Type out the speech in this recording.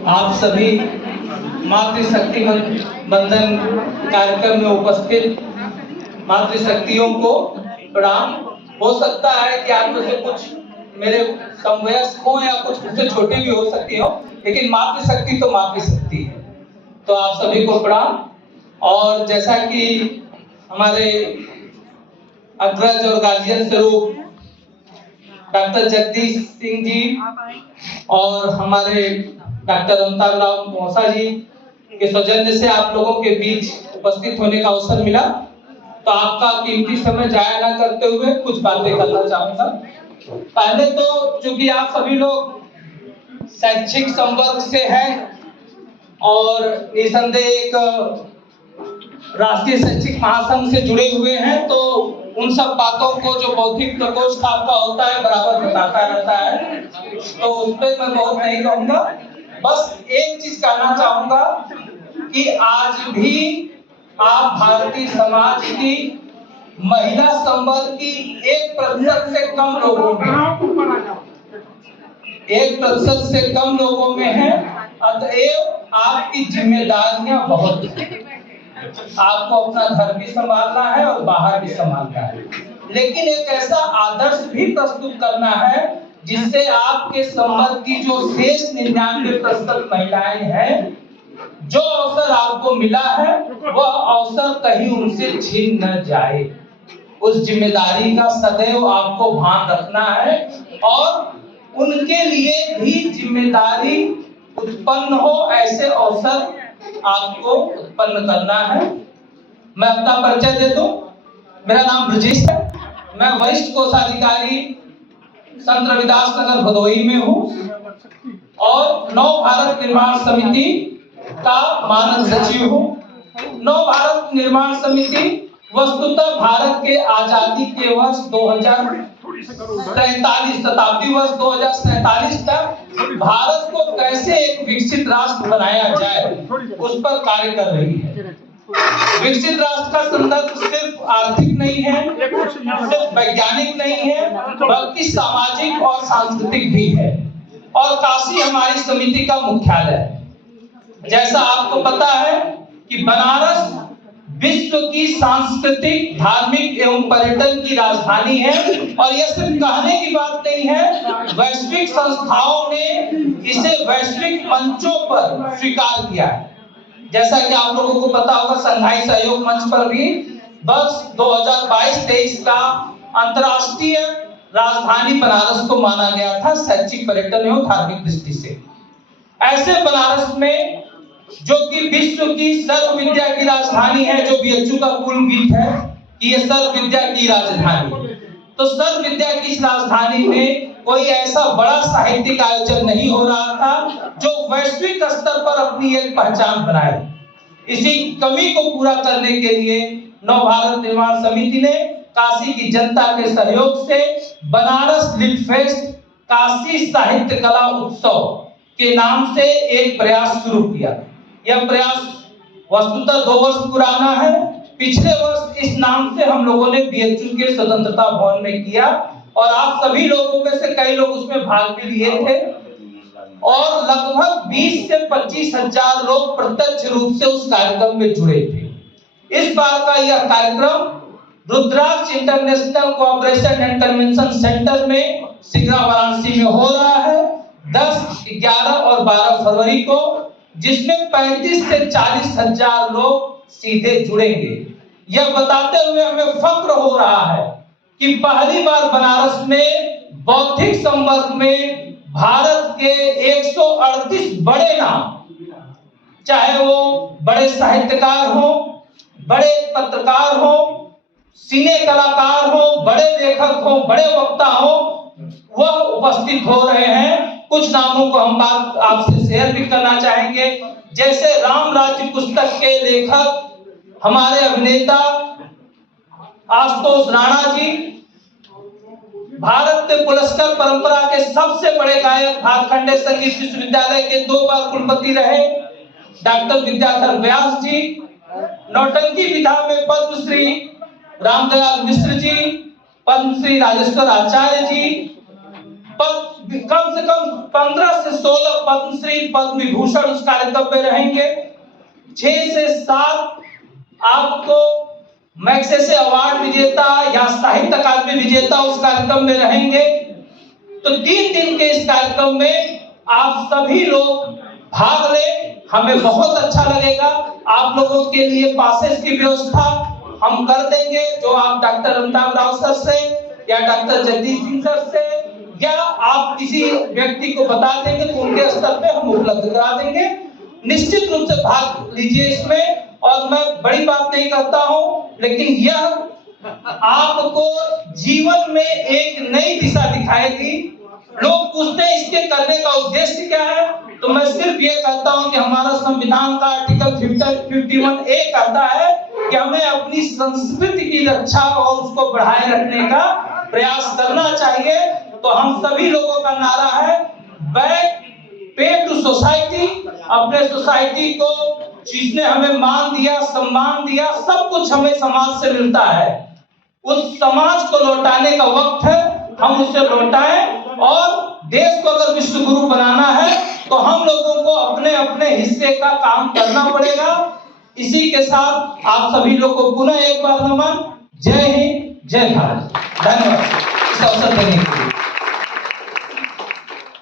आप सभी मातृशक्ति बंधन कार्यक्रम में उपस्थित मातृशक्तियों को प्रणाम। हो सकता है कि आप में से कुछ मेरे समवयस्क हो या कुछ मुझसे छोटे भी हो सकती हो, लेकिन मातृशक्ति तो मातृशक्ति है। तो आप सभी को प्रणाम। और जैसा कि हमारे अग्रज और गार्जियन स्वरूप डॉक्टर जगदीश सिंह जी और हमारे डॉक्टर अमिताभ राव मौसा जी के सौजन्य से आप लोगों के बीच उपस्थित होने का अवसर मिला, तो आपका कीमती समय जाया ना करते हुए कुछ बातें करना चाहूंगा। पहले तो चूंकि आप सभी लोग शैक्षिक संवर्ग से हैं और निसंदेह एक राष्ट्रीय शैक्षिक महासंघ से जुड़े हुए हैं, तो उन सब बातों को जो बौद्धिक प्रकोष्ठ आपका होता है बराबर बताता रहता है, तो उस पर मैं बहुत नहीं कहूंगा। बस एक चीज कहना चाहूंगा कि आज भी आप भारतीय समाज की महिला संवर्ग की 1% से कम लोगों में 1% से कम लोगों में है। अतएव आपकी जिम्मेदारियां बहुत हैं। आपको अपना घर भी संभालना है और बाहर भी संभालना है, लेकिन एक ऐसा आदर्श भी प्रस्तुत करना है जिससे आपके संवर्ग की जो शेष 99% महिलाएं हैं, जो अवसर आपको मिला है वह अवसर कहीं उनसे छीन न जाए। उस जिम्मेदारी का सदैव आपको भान रखना है और उनके लिए भी जिम्मेदारी उत्पन्न हो, ऐसे अवसर आपको उत्पन्न करना है। मैं अपना परिचय दे दूं। मेरा नाम ब्रजेश है। मैं वरिष्ठ कोषाधिकारी संत रविदास नगर भदोही में हूँ और नव भारत निर्माण समिति का मानद सचिव हूँ। नव भारत निर्माण समिति वस्तुतः भारत के आजादी के वर्ष 2047 शताब्दी वर्ष 2047 तक भारत को कैसे एक विकसित राष्ट्र बनाया जाए उस पर कार्य कर रही है। विकसित राष्ट्र का संदर्भ सिर्फ आर्थिक नहीं है, सिर्फ वैज्ञानिक नहीं है, बल्कि सामाजिक और सांस्कृतिक भी है। और काशी हमारी समिति का मुख्यालय है। जैसा आपको पता है कि बनारस विश्व की सांस्कृतिक, धार्मिक एवं पर्यटन की राजधानी है, और यह सिर्फ कहने की बात नहीं है, वैश्विक संस्थाओं ने इसे वैश्विक मंचों पर स्वीकार किया है। जैसा कि आप लोगों को पता होगा, संघाई सहयोग मंच पर भी वर्ष 2022-23 का अंतर्राष्ट्रीय राजधानी बनारस को माना गया था शैक्षिक, पर्यटन एवं धार्मिक दृष्टि से। ऐसे बनारस में जो कि विश्व की सर्व विद्या की राजधानी है, जो बीएचयू का कुल गीत है कि ये सर्व विद्या की राजधानी, तो सर्व विद्या की इस राजधानी में कोई ऐसा बड़ा साहित्यिक आयोजन नहीं हो रहा था जो वैश्विक स्तर पर अपनी एक पहचान बनाए। इसी कमी को पूरा करने के लिए नव भारत निर्माण समिति ने काशी की जनता के सहयोग से बनारस लिट फेस्ट, काशी साहित्य कला उत्सव के नाम से एक प्रयास शुरू किया। यह प्रयास वस्तुतः 2 वर्ष पुराना है। पिछले वर्ष इस नाम से हम लोगों ने बीएचयू के स्वतंत्रता भवन में किया और आप सभी लोगों में से कई लोग उसमें भाग भी लिए थे और लगभग 20 से 25 हजार लोग प्रत्यक्ष रूप से उस कार्यक्रम में जुड़े थे। इस बार का यह कार्यक्रम Rudraksh international cooperation and convention centre में सिगरा वाराणसी में हो रहा है 10, 11 और 12 फरवरी को, जिसमें 35 से 40 हजार लोग सीधे जुड़ेंगे। यह बताते हुए हमें फक्र हो रहा है कि पहली बार बनारस में बौद्धिक संवर्ग में भारत के 138 बड़े नाम, चाहे वो बड़े साहित्यकार हो, बड़े पत्रकार हो, सिने कलाकार हो, बड़े लेखक हो, बड़े वक्ता हो, वह उपस्थित हो रहे हैं। कुछ नामों को हम बात आपसे शेयर भी करना चाहेंगे, जैसे राम राज्य पुस्तक के लेखक हमारे अभिनेता आशुतोष राणा जी, भारत पुरस्कार परंपरा के सबसे बड़े गायक, भातखंडे संगीत विश्वविद्यालय के 2 बार कुलपति रहे डॉक्टर विद्याधर व्यास जी, नौटंकी विधा में पद्मश्री रामदयाल मिश्र जी, पद्मश्री राजेश्वर आचार्य जी, कम से कम 15 से 16 पद्मश्री पद्म विभूषण उस कार्यक्रम में रहेंगे। 6 से 7 आपको मैग्सेसे अवार्ड विजेता या साहित्य अकादमी विजेता उस कार्यक्रम में रहेंगे। तो 3 दिन के इस कार्यक्रम में आप सभी लोग भाग लें, हमें बहुत अच्छा लगेगा। आप लोगों के लिए पासेस की व्यवस्था हम कर देंगे, जो आप डॉक्टर अमिताभ राव सर से या डॉक्टर जगदीश सिंह सर से या आप किसी व्यक्ति को बता देंगे तो उनके स्तर पे हम उपलब्ध करा देंगे। निश्चित रूप से भाग लीजिए इसमें। और मैं बड़ी बात नहीं करता हूं, लेकिन यह आपको जीवन में एक नई दिशा दिखाएगी। लोग पूछते हैं इसके करने का उद्देश्य क्या है, तो मैं सिर्फ ये कहता हूं कि हमारा संविधान का आर्टिकल 51A कहता है कि हमें अपनी संस्कृति की रक्षा और उसको बढ़ाए रखने का प्रयास करना चाहिए। तो हम सभी लोगों का नारा है, बैक पे टू सोसाइटी। अपने सोसाइटी को जिसने हमें मान दिया, सम्मान दिया, सब कुछ हमें समाज से मिलता है, उस समाज को लौटाने का वक्त है। हम उसे लौटाएं। और देश को अगर विश्व गुरु बनाना है तो हम लोगों को अपने अपने हिस्से का काम करना पड़ेगा। इसी के साथ आप सभी लोग को पुनः एक बार नमन। जय हिंद, जय भारत। धन्यवाद इस अवसर देने के लिए।